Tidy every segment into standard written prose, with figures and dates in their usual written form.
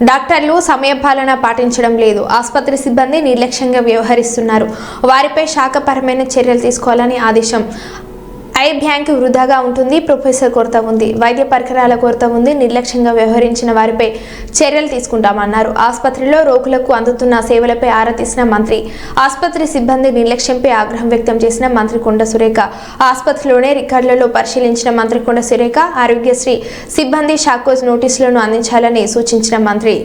డాక్టర్లు సమయపాలన పాటించడం లేదు. ఆసుపత్రి సిబ్బంది నిర్లక్ష్యంగా వ్యవహరిస్తున్నారు. వారిపై శాఖపరమైన చర్యలు తీసుకోవాలని ఆదేశం. ఐ బ్యాంక్ వృధాగా ఉంటుంది. ప్రొఫెసర్ కొరత ఉంది. వైద్య పరికరాల కొరత ఉంది. నిర్లక్ష్యంగా వ్యవహరించిన వారిపై చర్యలు తీసుకుంటామన్నారు. ఆసుపత్రిలో రోగులకు అందుతున్న సేవలపై ఆరా తీసిన మంత్రి. ఆసుపత్రి సిబ్బంది నిర్లక్ష్యంపై ఆగ్రహం వ్యక్తం చేసిన మంత్రి కొండ సురేఖ. ఆసుపత్రిలోనే రికార్డులలో పరిశీలించిన మంత్రి కొండ సురేఖ ఆరోగ్యశ్రీ సిబ్బంది షాకోజ్ నోటీసులను అందించాలని సూచించిన మంత్రి.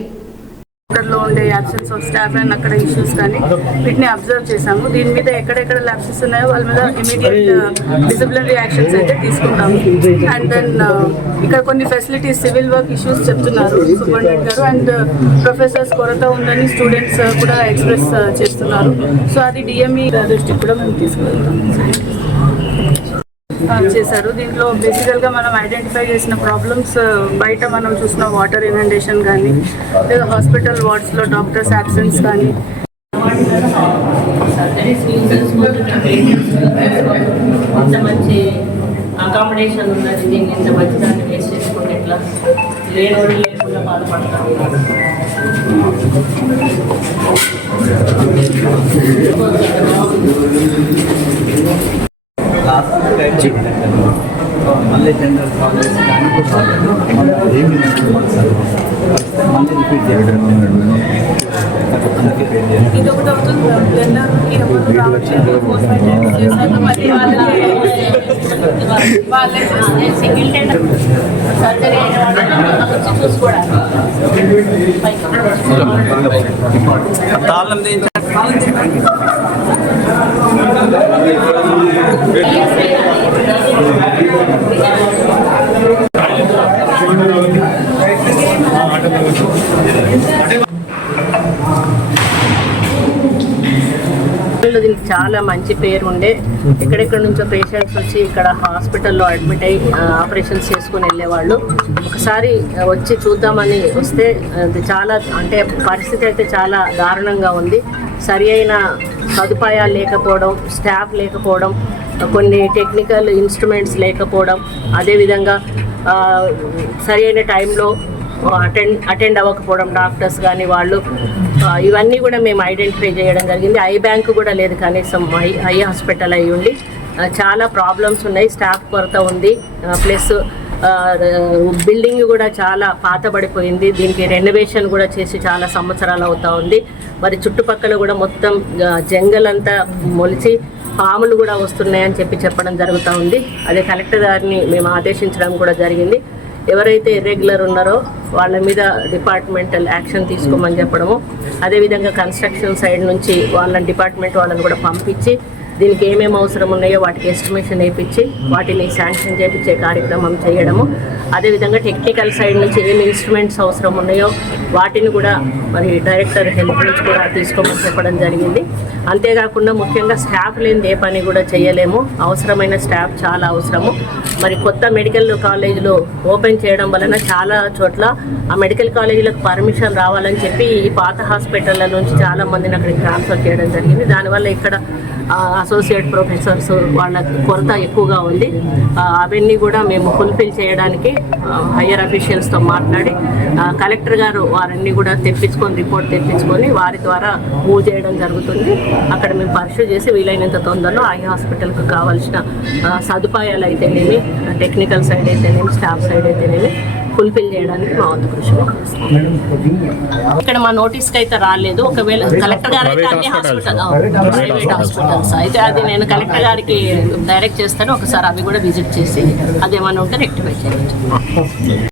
లో ఉండే యాబ్సెన్స్ ఆఫ్ స్టాఫ్ అండ్ అక్కడ ఇష్యూస్ కానీ వీటిని అబ్జర్వ్ చేసాము. దీని మీద ఎక్కడెక్కడ ల్యాబ్సెస్ ఉన్నాయో వాళ్ళ మీద ఇమీడియట్ డిసిప్లినరీ యాక్షన్స్ అయితే తీసుకుంటాము. అండ్ దెన్ ఇక్కడ కొన్ని ఫెసిలిటీస్ సివిల్ వర్క్ ఇష్యూస్ చెప్తున్నారు సూపరింటెండెంట్ గారు. అండ్ ప్రొఫెసర్స్ కొరత ఉందని స్టూడెంట్స్ కూడా ఎక్స్ప్రెస్ చేస్తున్నారు. సో అది డిఎంఈ దృష్టికి కూడా మేము తీసుకువెళ్తాం చేశారు. దీంట్లో బేసికల్గా మనం ఐడెంటిఫై చేసిన ప్రాబ్లమ్స్ బయట మనం చూసిన వాటర్ ఇనండేషన్ కానీ లేదా హాస్పిటల్ వార్డ్స్లో డాక్టర్స్ అబ్సెన్స్ కానీ మంచి అకామిడేషన్ ఉన్నది. దీన్ని ఇంత మంచి దాన్ని వేస్ట్ చేసుకుంటే ఎట్లా లేని లేకుండా బాధపడతాం. మళ్ళీ టెండర్ కాలేజ్ కానీ ఏమి మళ్ళీ రిపీట్ చేయడం అందుకే పే చేయాలి. ఇది ఒకటి అవుతుంది. టెండర్కి ఎవరు రావట్లేదు. సింగిల్ టెండర్ సర్జరీ చూసుకోవడానికి దీనికి చాలా మంచి పేరు ఉండే. ఎక్కడెక్కడ నుంచో పేషెంట్స్ వచ్చి ఇక్కడ హాస్పిటల్లో అడ్మిట్ అయ్యి ఆపరేషన్స్ చేసుకుని వెళ్ళేవాళ్ళు. ఒకసారి వచ్చి చూద్దామని వస్తే చాలా అంటే పరిస్థితి అయితే చాలా దారుణంగా ఉంది. సరి అయిన సదుపాయాలు లేకపోవడం, స్టాఫ్ లేకపోవడం, కొన్ని టెక్నికల్ ఇన్స్ట్రుమెంట్స్ లేకపోవడం, అదేవిధంగా సరి అయిన టైంలో అటెండ్ అవ్వకపోవడం డాక్టర్స్ కానీ వాళ్ళు, ఇవన్నీ కూడా మేము ఐడెంటిఫై చేయడం జరిగింది. ఐ బ్యాంక్ కూడా లేదు కనీసం ఐ హాస్పిటల్ అయి ఉండి చాలా ప్రాబ్లమ్స్ ఉన్నాయి. స్టాఫ్ కొరత ఉంది. ప్లస్ బిల్డింగ్ కూడా చాలా పాతబడిపోయింది. దీనికి రెనోవేషన్ కూడా చేసి చాలా సంవత్సరాలు అవుతూ ఉంది. మరి చుట్టుపక్కల కూడా మొత్తం జంగల్ అంతా మొలిచి పాములు కూడా వస్తున్నాయని చెప్పడం జరుగుతూ ఉంది. అదే కలెక్టర్ గారిని మేము ఆదేశించడం కూడా జరిగింది. ఎవరైతే ఇర్రెగ్యులర్ ఉన్నారో వాళ్ళ మీద డిపార్ట్మెంటల్ యాక్షన్ తీసుకోమని చెప్పడము, అదేవిధంగా కన్స్ట్రక్షన్ సైడ్ నుంచి వాళ్ళ డిపార్ట్మెంట్ వాళ్ళని కూడా పంపించి దీనికి ఏమేమి అవసరం ఉన్నాయో వాటికి ఎస్టిమేషన్ వేయించి వాటిని శాంక్షన్ చేయించే కార్యక్రమం చేయడము, అదేవిధంగా టెక్నికల్ సైడ్ నుంచి ఏమి ఇన్స్ట్రుమెంట్స్ అవసరం ఉన్నాయో వాటిని కూడా మరి డైరెక్టర్ హెల్త్ నుంచి కూడా తీసుకోమని చెప్పడం జరిగింది. అంతేకాకుండా ముఖ్యంగా స్టాఫ్ లేని ఏ పని కూడా చేయలేము. అవసరమైన స్టాఫ్ చాలా అవసరము. మరి కొత్త మెడికల్ కాలేజీలు ఓపెన్ చేయడం వలన చాలా చోట్ల ఆ మెడికల్ కాలేజీలకు పర్మిషన్ రావాలని చెప్పి ఈ పాత హాస్పిటల్ల నుంచి చాలా మందిని అక్కడికి ట్రాన్స్ఫర్ చేయడం జరిగింది. దానివల్ల ఇక్కడ అసోసియేట్ ప్రొఫెసర్స్ వాళ్ళ కొరత ఎక్కువగా ఉంది. అవన్నీ కూడా మేము ఫుల్ఫిల్ చేయడానికి హయ్యర్ అఫీషియల్స్తో మాట్లాడి కలెక్టర్ గారు వారన్నీ కూడా రిపోర్ట్ తెప్పించుకొని వారి ద్వారా మూవ్ చేయడం జరుగుతుంది. అక్కడ మేము పరిశీలి చేసి వీలైనంత తొందరలో ఐ హాస్పిటల్కి కావాల్సిన సదుపాయాలు అయితేనేమి, టెక్నికల్ సైడ్ అయితేనేమి, స్టాఫ్ సైడ్ అయితేనేమి ఫుల్ఫిల్ చేయడానికి మా వంతు కృషి చేస్తాం. ఇక్కడ మా నోటీస్కి అయితే రాలేదు. ఒకవేళ కలెక్టర్ గారు అయితే అన్ని ప్రైవేట్ హాస్పిటల్స్ అయితే అది నేను కలెక్టర్ గారికి డైరెక్ట్ చేస్తాను. ఒకసారి అవి కూడా విజిట్ చేసి అదేమన్నా ఉంటే రెక్టిఫై చేయవచ్చు.